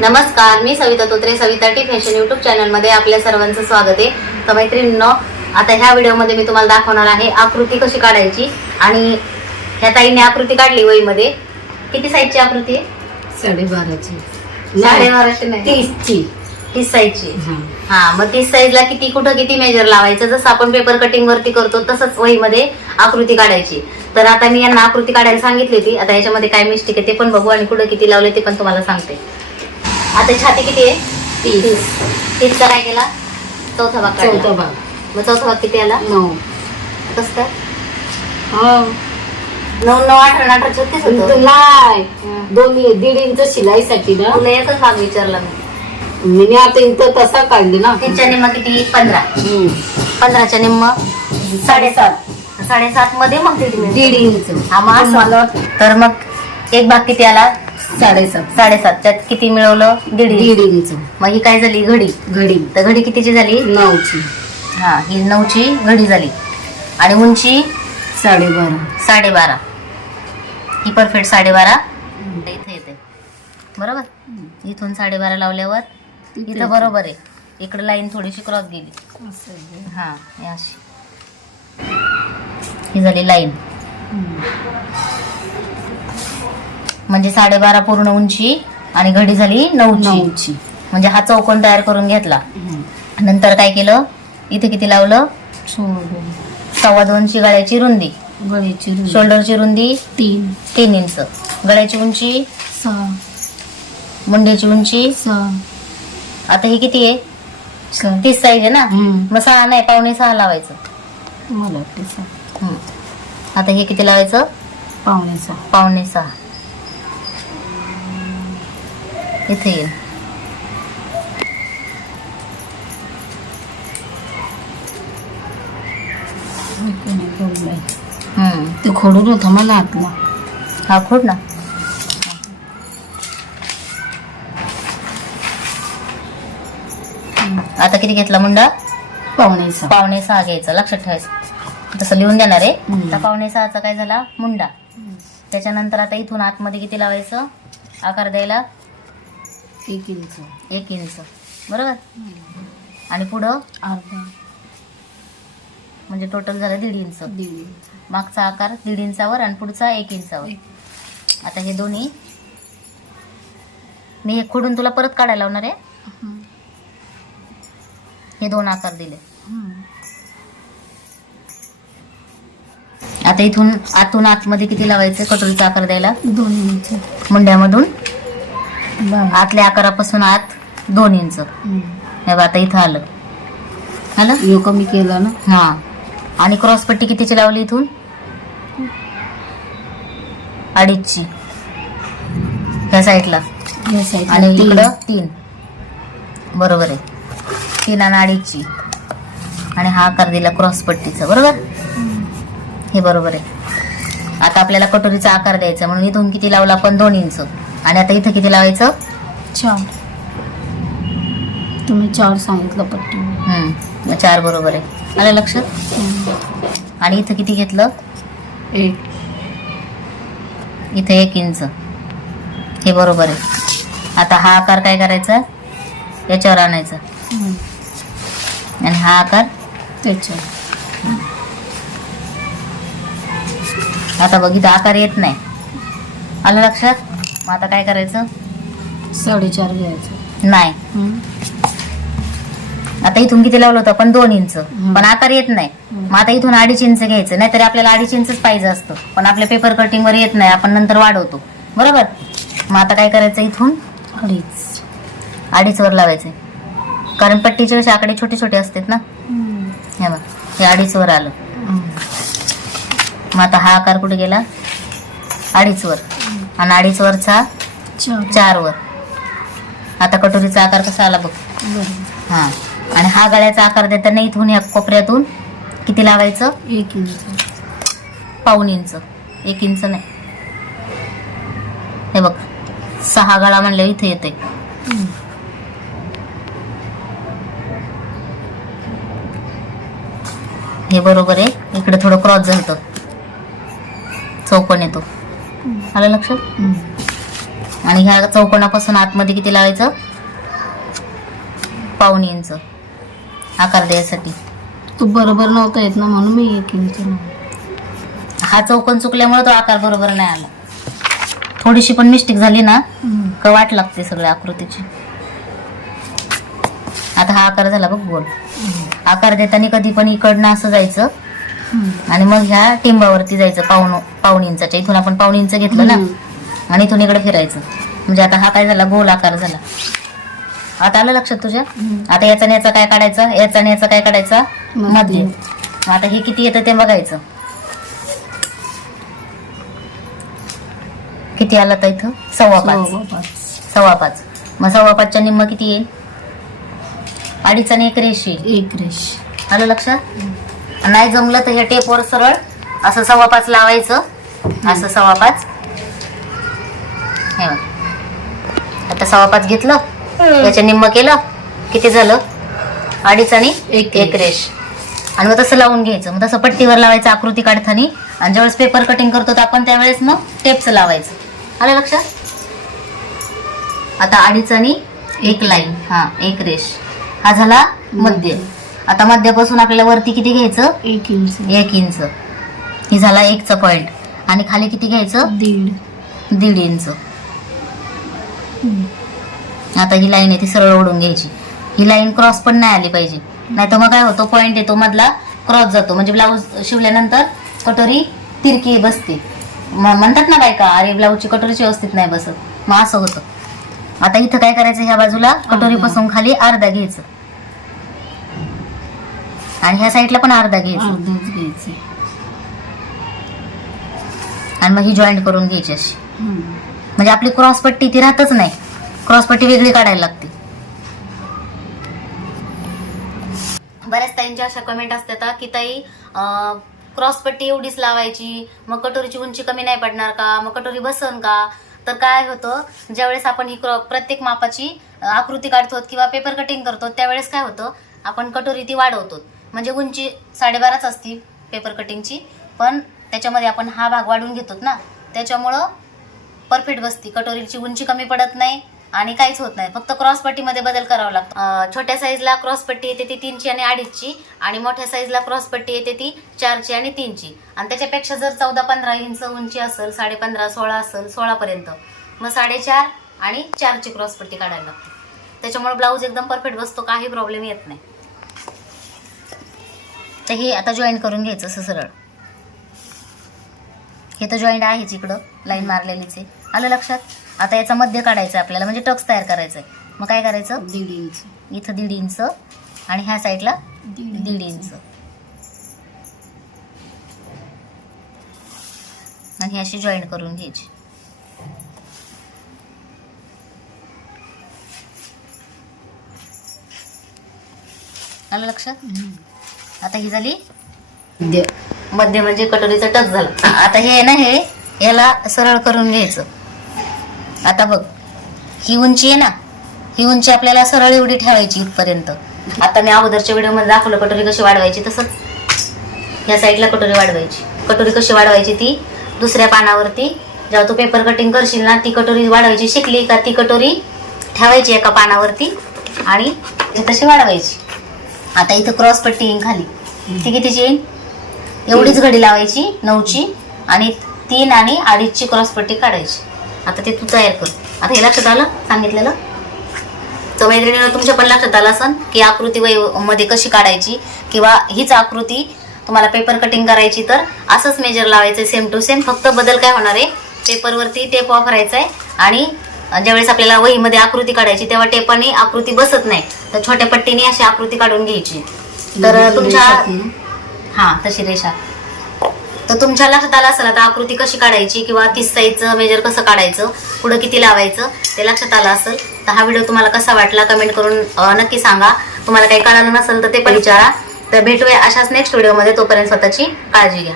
नमस्कार मी Savita Totre Savita T fashion YouTube चॅनलमध्ये आपल्या सर्वांचं स्वागत आहे. तर मैत्रिणींनो आता ह्या व्हिडिओमध्ये मी तुम्हाला दाखवणार आहे आकृती कशी काढायची आणि ह्या ताईने आकृती काढली वहीमध्ये. किती साईजची आकृती आहे? साडेबाराची. साडेबाराशे नाही. तीसची. तीस साईजची हा. मग तीस साईजला किती कुठं किती मेजर लावायचं? जसं आपण पेपर कटिंग वरती करतो तसंच वहीमध्ये आकृती काढायची. तर आता मी यांना आकृती काढायला सांगितली होती. आता याच्यामध्ये काय मिस्टेक आहे ते पण बघू आणि कुठं किती लावले ते पण तुम्हाला सांगते. आता छाती किती आहे? तीस. तीसचा काय केला? चौथा भाग चौथा भाग. मग चौथा भाग किती आला? नऊ. कसं काय हो. नऊ नऊ अठरा अठरा छत्तीस होतं. नाही. दोन्ही दीड इंच शिलाईसाठी ना. तुला एकच भाग विचारला मी. मी आता इथं तसा काढली ना. तीनच्या निम्म किती? पंधरा. पंधराच्या निम्म साडेसात. साडेसात मध्ये मग दीड इंच. हा मग तर मग एक भाग किती आला? साडेसात. साडेसात त्यात किती मिळवलं? दीड. दीड इंच. मग ही काय झाली? घडी. घडी. तर घडी कितीची झाली? नऊची. हा ही नऊची घडी झाली. आणि उंची? साडेबारा. साडेबारा. ही परफेक्ट साडेबारा. इथे येते. बरोबर? इथून साडेबारा लावल्यावर इथं बरोबर आहे. इकडे लाईन थोडीशी क्रॉस गेली. ही अशी. ही झाली लाईन. म्हणजे साडेबारा पूर्ण उंची आणि घडी झाली नऊची. नऊची. म्हणजे हा चौकोन तयार करून घेतला. नंतर काय केलं? इथे किती लावलं? सव्वा दोनची गळ्याची रुंदी. गळ्याची शोल्डरची रुंदी तीन. तीन इंच. गळ्याची उंची? सहा. मुंड्याची उंची? सहा. आता ही किती आहे? तीस साईज आहे ना. मग सहा नाही पावणे सहा लावायचं. मला. आता हे किती लावायचं? पावणे सहा. पावणे सहा. इथे येईल हम्म. ते खोडून होता मला आतला. हा खोड ना. आता किती घेतला मुंडा? पावणे सहा. पावणे सहा घ्यायचा लक्षात ठेवायचं. तसं लिहून देणार आहे. तर पावणे सहाचा काय झाला? मुंडा. त्याच्यानंतर आता इथून आतमध्ये किती लावायचं? आकार द्यायला एक इंच. एक इंच. बरोबर? आणि पुढं? अर्धा. म्हणजे टोटल झालं दीड इंच. दीड इंच. मागचा आकार दीड इंचावर आणि पुढचा एक इंचावर. आता हे दोन्ही. मी हे खोडून तुला परत काढायला लावणार आहे. हे दोन आकार दिले. आता इथून आतून आतमध्ये किती लावायचं? कटोरीचा आकार द्यायला. दोन इंच. मुंड्यामधून. आतल्या आकारापासून आत दोन इंच. हे आता इथं आलं. आलं? कमी केला ना. हा. आणि क्रॉस पट्टी कितीची लावली इथून? अडीचची. ह्या साईडला. आणि तीन. इकडं तीन. बरोबर आहे. तीन आणि अडीचची. आणि हा आकार दिला क्रॉस पट्टीचा. बरोबर? हे बरोबर आहे. आता आपल्याला कटोरीचा आकार द्यायचा म्हणून इथून किती लावला आपण? दोन इंच. आणि आता इथं किती लावायचं? चार. तुम्ही चार सांगितलं पट्टी. चार बरोबर आहे. आलं लक्षात? आणि इथं किती घेतलं? एक. इथे एक इंच. हे बरोबर आहे. आता हा आकार काय करायचा? याच्यावर आणायचा. आणि हा आकार? त्याच्या आता बघितलं आकार येत नाही. आलं लक्षात? मग आता काय करायचं? साडेचार घ्यायचं. नाही. आता इथून किती लावलं होतं? आपण दोन इंच. पण आकार येत नाही. मग आता इथून अडीच इंच घ्यायचं. नाहीतरी आपल्याला अडीच इंचच पाहिजे असतं. पण आपल्या पेपर कटिंग वर येत नाही. आपण नंतर वाढवतो. बरोबर? मग आता काय करायचं इथून? अडीच. अडीच वर लावायचे कारण पट्टीचे कसे आकडे छोटे छोटे असतात ना. हे बघ. हे अडीच वर आलं. मग आता हा आकार कुठे गेला? अडीच वर. आणि अडीच वरचा चार. वर आता कटोरीचा आकार कसा आला बघ. हा. आणि हा गळ्याचा आकार देताना इथून या कोपऱ्यातून किती लावायचं? एक इंच. पाऊन इंच. एक इंच नाही. हे बघ. सहा गळा म्हणल्या इथे येते. हे बरोबर आहे. इकडे थोडं क्रॉस झालं चौकोन येतो. आलं लक्षात. आणि ह्या चौकोनापासून आतमध्ये किती लावायचं पाऊण इंच आकार द्यायसाठी तू बरोबर नव्हता येत ना म्हणून मी एक इंच. हा चौकोन चुकल्यामुळे तो आकार बरोबर नाही आला थोडीशी पण मिस्टेक झाली ना. का वाट लागते सगळ्या आकृतीची आता हा आकार झाला बघ गोल आकार देताना कधी पण इकडनं असं जायचं. आणि मग ह्या टिंबावरती जायचं पाऊण इंचाच्या इथून आपण पाऊण इंच घेतलं ना. आणि इथून इकडे फिरायचं. म्हणजे आता हा काय झाला? गोल आकार झाला. आता आलं लक्षात तुझ्या. आता याचा आणि याचा काय काढायचा? याचा आणि याचा काय काढायचा? मध्य. आता हे किती येतं ते बघायचं. किती आला तर इथं? सव्वा पाच. सव्वा पाच. सव्वा पाच. मग सव्वा पाचच्या निम्म किती येईल? अडीच आणि एक रेषी एक रेश आलं लक्षात? नाही जमलं तर हे टेपवर सरळ असं सव्वा पाच लावायचं. असं सव्वा पाच हे. आता सव्वा पाच घेतलं याच्या निम्म केलं. किती झालं? अडीच आणि एक एक रेष आणि मग तसं लावून घ्यायचं. मग तसं पट्टीवर लावायचं आकृती काढताना. आणि ज्यावेळेस पेपर कटिंग करतो तर आपण त्यावेळेस मग टेपचं लावायचं. आलं लक्षात? आता अडीच आणि एक लाईन हा एक रेष. हा झाला मध्य. आता मध्यापासून आपल्याला वरती किती घ्यायचं? एक इंच. एक इंच. ही झाला एकचा पॉइंट आणि खाली किती घ्यायचं? दीड. दीड इंच. आता ही लाईन आहे ती सरळ ओढून घ्यायची. ही लाईन क्रॉस पण नाही आली पाहिजे. नाही तर मग काय होतो? पॉइंट येतो मधला क्रॉस जातो. म्हणजे ब्लाऊज शिवल्यानंतर कटोरी तिरकी बसते. म्हणतात ना बायका अरे ब्लाऊजची कटोरीची व्यवस्थित नाही बसत. मग असं होतं. आता इथं काय करायचं? ह्या बाजूला कटोरीपासून खाली अर्धा घ्यायचं. आणि ह्या साईडला पण अर्धा घ्यायचं. अर्धच घ्यायचे. आणि मग ही जॉईंट करून घ्यायची अशी. म्हणजे आपली क्रॉस पट्टी ती राहतच नाही. क्रॉस पट्टी वेगळी काढायला लागते. बऱ्याच ताईंच्या अशा कमेंट असतात की ताई क्रॉस पट्टी एवढीच लावायची मग कटोरीची उंची कमी नाही पडणार का? मग कटोरी बसन का? तर काय होतं ज्यावेळेस आपण ही क्रॉ प्रत्येक मापाची आकृती काढतो किंवा पेपर कटिंग करतो त्यावेळेस काय होतं आपण कटोरी ती वाढवतो. म्हणजे उंची साडेबाराच असती पेपर कटिंगची पण त्याच्यामध्ये आपण हा भाग वाढवून घेतो ना त्याच्यामुळं परफेक्ट बसती. कटोरीची उंची कमी पडत नाही आणि काहीच होत नाही. फक्त क्रॉस पट्टीमध्ये बदल करावा लागतो. छोट्या साईजला क्रॉस पट्टी येते ती तीनची आणि अडीचची आणि मोठ्या साईजला क्रॉसपट्टी येते ती चारची आणि तीनची. आणि त्याच्यापेक्षा जर चौदा पंधरा इंच उंची असेल साडे पंधरा सोळा असेल सोळापर्यंत मग साडेचार आणि चारची क्रॉस पट्टी काढायला लागते. त्याच्यामुळे ब्लाऊज एकदम परफेक्ट बसतो. काही प्रॉब्लेम येत नाही. तर हे आता जॉईन करून घ्यायचं असं सरळ. हे तर जॉईंट आहेच इकडं लाईन मारलेलीच. आहे आलं लक्षात? आता याचा मध्य काढायचा आपल्याला म्हणजे टक्स तयार करायचा आहे मग काय करायचं? दीड इंच. इथं दीड इंच आणि ह्या साईडला दीड इंच. आणि ही अशी जॉईंट करून घ्यायची. आलं लक्षात. आता ही झाली. मध्य. मध्य म्हणजे कटोरीचा टक झाला. आता हे आहे ना हे याला सरळ करून घ्यायचं. आता बघ ही उंची आहे ना ही उंची आपल्याला सरळ एवढी ठेवायची इथपर्यंत. आता मी अगोदरच्या व्हिडिओमध्ये दाखवलं कटोरी कशी वाढवायची तसंच. या साईडला कटोरी वाढवायची. कटोरी कशी वाढवायची ती? दुसऱ्या पानावरती. जेव्हा तू पेपर कटिंग करशील ना ती कटोरी वाढवायची. शिकली का ती कटोरी ठेवायची एका पानावरती. आणि तशी वाढवायची. आता इथं क्रॉस पट्टी येईन खाली. ती कितीची येईल एवढीच घडी लावायची नऊची आणि तीन आणि अडीचची क्रॉस पट्टी काढायची. आता ते तू तयार कर. आता हे लक्षात आलं? सांगितलेलं? तर मैत्रिणीला तुमच्या पण लक्षात आलं असन की आकृती वयमध्ये कशी काढायची? किंवा हीच आकृती तुम्हाला पेपर कटिंग करायची तर असंच मेजर लावायचं सेम टू सेम फक्त बदल काय होणार आहे? पेपरवरती टेप वापरायचा आहे आणि ज्यावेळेस आपल्याला वहीमध्ये आकृती काढायची तेव्हा टेपाने आकृती बसत नाही. तर छोट्या पट्टीने अशी आकृती काढून घ्यायची. तर तुमच्या हा तशी रेषा. तर तुमच्या लक्षात आलं असेल आता आकृती कशी काढायची किंवा तीस साईजचं मेजर कसं काढायचं पुढं किती लावायचं ते लक्षात आलं असेल. तर हा व्हिडिओ तुम्हाला कसा वाटला कमेंट करून नक्की सांगा. तुम्हाला काही कळालं नसेल तर ते पण विचारा. तर भेटूया अशाच नेक्स्ट व्हिडिओमध्ये तोपर्यंत स्वतःची काळजी घ्या.